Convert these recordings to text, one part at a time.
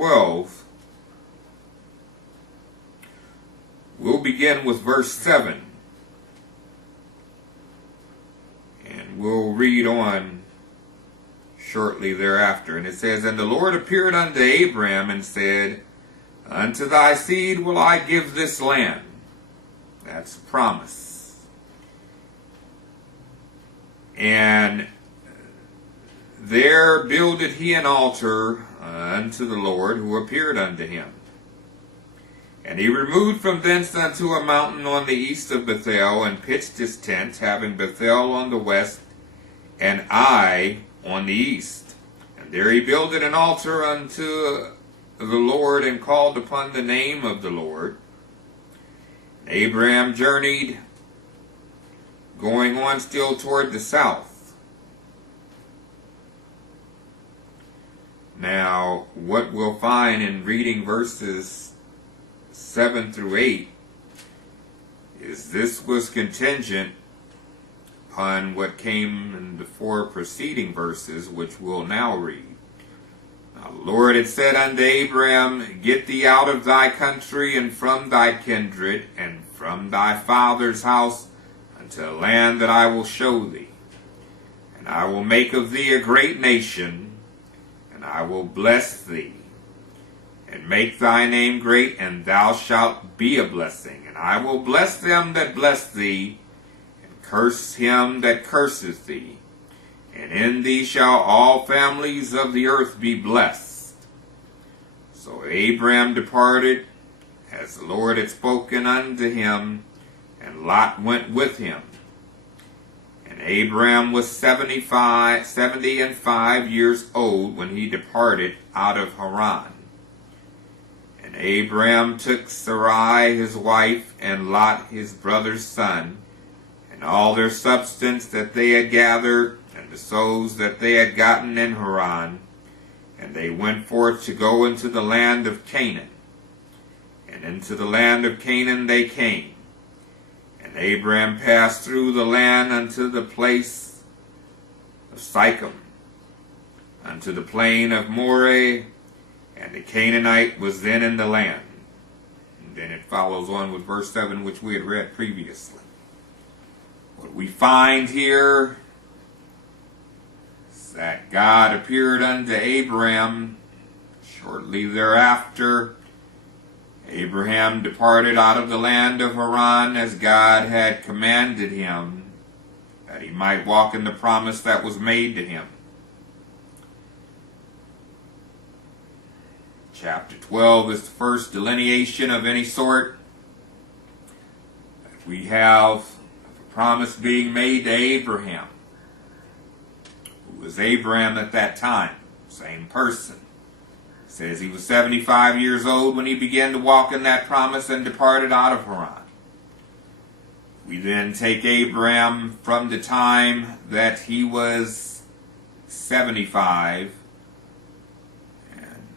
12, we'll begin with verse 7, and we'll read on shortly thereafter. And it says, "And the Lord appeared unto Abram and said, Unto thy seed will I give this land." That's a promise. "And there builded he an altar unto the Lord, who appeared unto him. And he removed from thence unto a mountain on the east of Bethel, and pitched his tent, having Bethel on the west, and Ai on the east. And there he builded an altar unto the Lord, and called upon the name of the Lord. And Abraham journeyed, going on still toward the south. Now, what we'll find in reading verses 7 through 8 is this was contingent upon what came in the 4 preceding verses, which we'll now read. "Now the Lord had said unto Abram, Get thee out of thy country, and from thy kindred, and from thy father's house, unto a land that I will show thee. And I will make of thee a great nation, and I will bless thee, and make thy name great, and thou shalt be a blessing. And I will bless them that bless thee, and curse him that curseth thee. And in thee shall all families of the earth be blessed." So Abram departed, as the Lord had spoken unto him, and Lot went with him. And Abram was 70 and 5 years old when he departed out of Haran. And Abram took Sarai his wife, and Lot his brother's son, and all their substance that they had gathered, and the souls that they had gotten in Haran, and they went forth to go into the land of Canaan. And into the land of Canaan they came. And Abram passed through the land unto the place of Sychem, unto the plain of Moreh, and the Canaanite was then in the land. And then it follows on with verse 7, which we had read previously. What we find here is that God appeared unto Abram. Shortly thereafter, Abraham departed out of the land of Haran, as God had commanded him, that he might walk in the promise that was made to him. Chapter 12 is the first delineation of any sort. We have a promise being made to Abraham. Who was Abraham at that time? Same person. It says he was 75 years old when he began to walk in that promise and departed out of Haran. We then take Abraham from the time that he was 75, and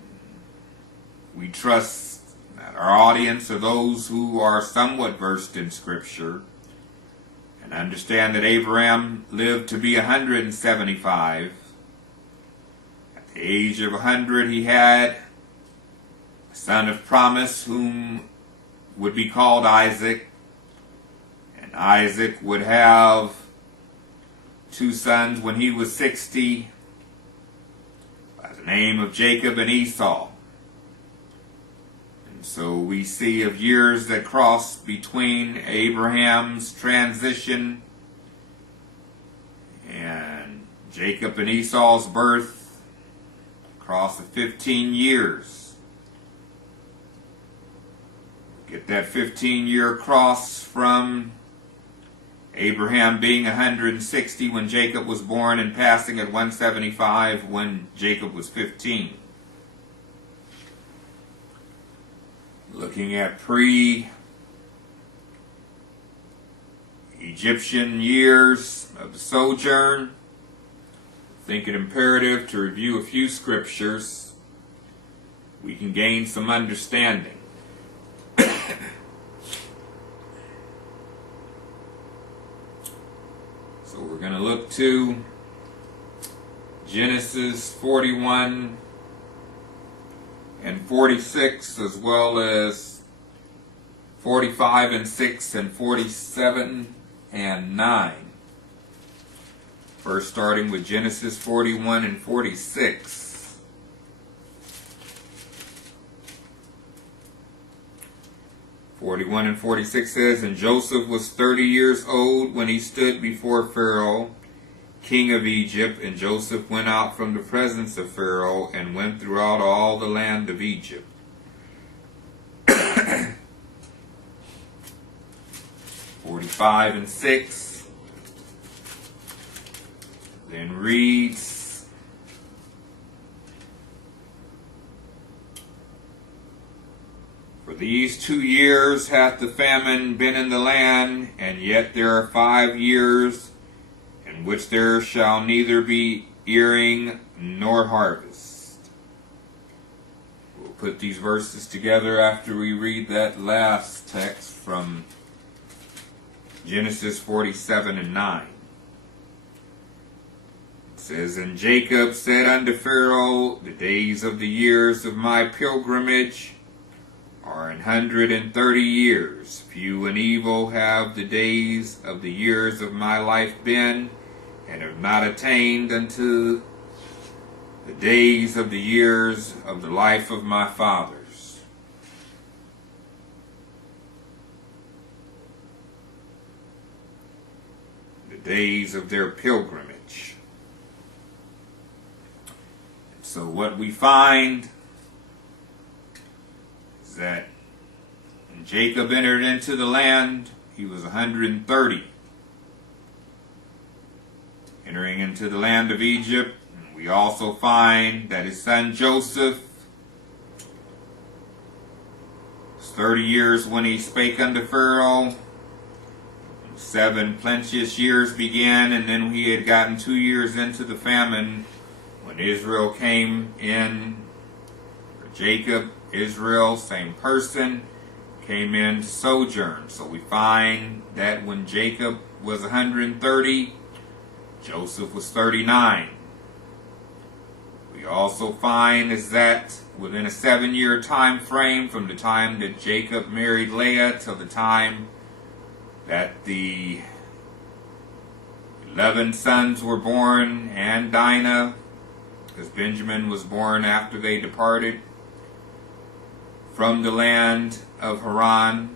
we trust that our audience are those who are somewhat versed in Scripture and understand that Abraham lived to be 175. At the age of 100, he had a son of promise whom would be called Isaac. And Isaac would have 2 sons when he was 60 by the name of Jacob and Esau. And so we see of years that cross between Abraham's transition and Jacob and Esau's birth, across of 15 years. Get that 15-year cross from Abraham being 160 when Jacob was born, and passing at 175 when Jacob was 15. Looking at pre-Egyptian years of the sojourn, I think it imperative to review a few scriptures. We can gain some understanding. So we're going to look to Genesis 41 and 46, as well as 45 and 6 and 47 and 9. First starting with Genesis 41 and 46. (41 and 46) says, "And Joseph was 30 years old when he stood before Pharaoh, king of Egypt, and Joseph went out from the presence of Pharaoh and went throughout all the land of Egypt." 45 and 6 then reads, "For these 2 years hath the famine been in the land, and yet there are 5 years in which there shall neither be earing nor harvest." We'll put these verses together after we read that last text from Genesis 47 and 9. It says, "And Jacob said unto Pharaoh, The days of the years of my pilgrimage are 130 years. Few and evil have the days of the years of my life been, and have not attained unto the days of the years of the life of my fathers." The days of their pilgrimage. So what we find is that when Jacob entered into the land, he was 130. Entering into the land of Egypt. And we also find that his son Joseph was 30 years when he spake unto Pharaoh. 7 plenteous years began, and then he had gotten 2 years into the famine when Israel came in. For Jacob, Israel, same person, came in to sojourn. So we find that when Jacob was 130, Joseph was 39. We also find is that within a 7-year time frame from the time that Jacob married Leah till the time that the 11 sons were born, and Dinah, because Benjamin was born after they departed from the land of Haran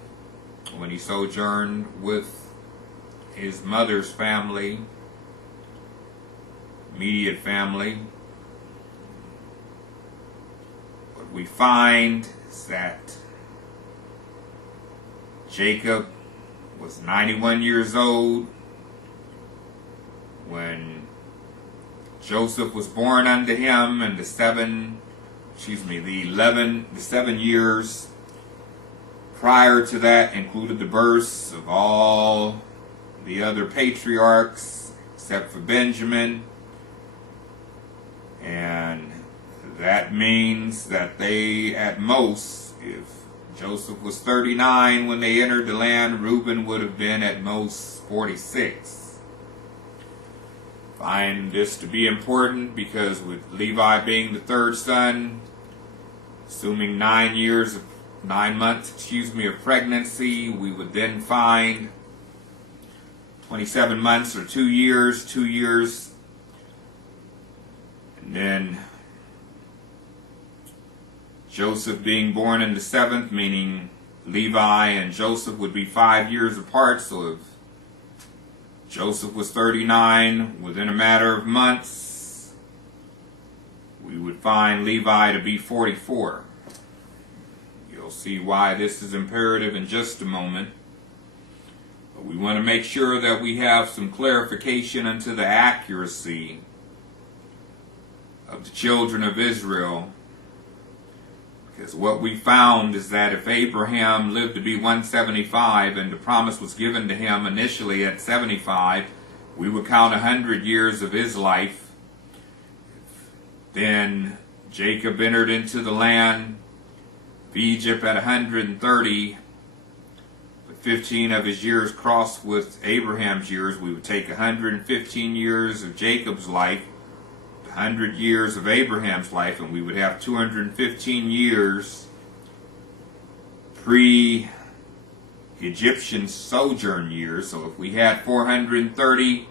when he sojourned with his mother's family, immediate family. What we find is that Jacob was 91 years old when Joseph was born unto him, and the 7 years prior to that included the births of all the other patriarchs except for Benjamin. And that means that they, at most, if Joseph was 39 when they entered the land, Reuben would have been at most 46. Find this to be important because with Levi being the third son, assuming 9 months of pregnancy, we would then find 27 months or 2 years, and then Joseph being born in the 7th, meaning Levi and Joseph would be 5 years apart. So if Joseph was 39, within a matter of months, we would find Levi to be 44. You'll see why this is imperative in just a moment. But we want to make sure that we have some clarification into the accuracy of the children of Israel. Because what we found is that if Abraham lived to be 175 and the promise was given to him initially at 75, we would count 100 years of his life. Then Jacob entered into the land of Egypt at 130, with 15 of his years crossed with Abraham's years. We would take 115 years of Jacob's life, 100 years of Abraham's life, and we would have 215 years pre-Egyptian sojourn years. So if we had 430,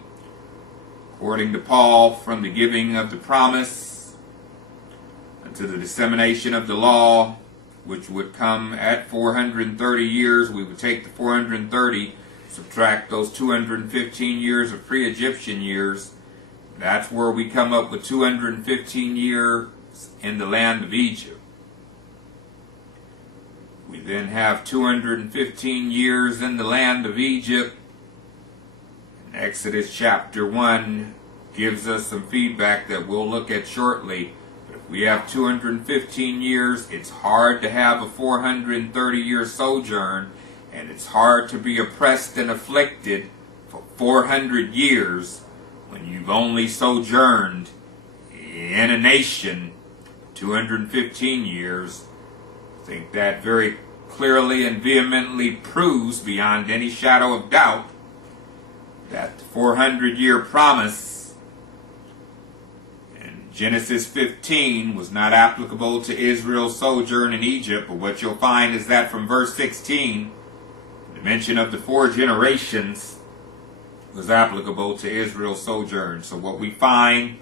according to Paul, from the giving of the promise unto the dissemination of the law, which would come at 430 years, we would take the 430, subtract those 215 years of pre-Egyptian years. That's where we come up with 215 years in the land of Egypt. We then have 215 years in the land of Egypt. And Exodus chapter 1 gives us some feedback that we'll look at shortly. But if we have 215 years, it's hard to have a 430-year sojourn, and it's hard to be oppressed and afflicted for 400 years when you've only sojourned in a nation 215 years. I think that very clearly and vehemently proves beyond any shadow of doubt that the 400-year promise in Genesis 15 was not applicable to Israel's sojourn in Egypt. But what you'll find is that from verse 16, the mention of the 4 generations was applicable to Israel's sojourn. So what we find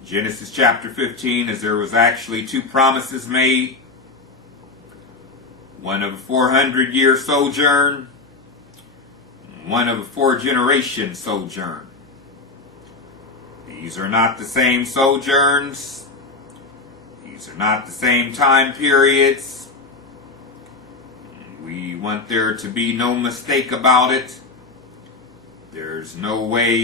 in Genesis chapter 15 is there was actually 2 promises made. One of a 400-year sojourn, one of a 4-generation sojourn. These are not the same sojourns. These are not the same time periods. We want there to be no mistake about it. There's no way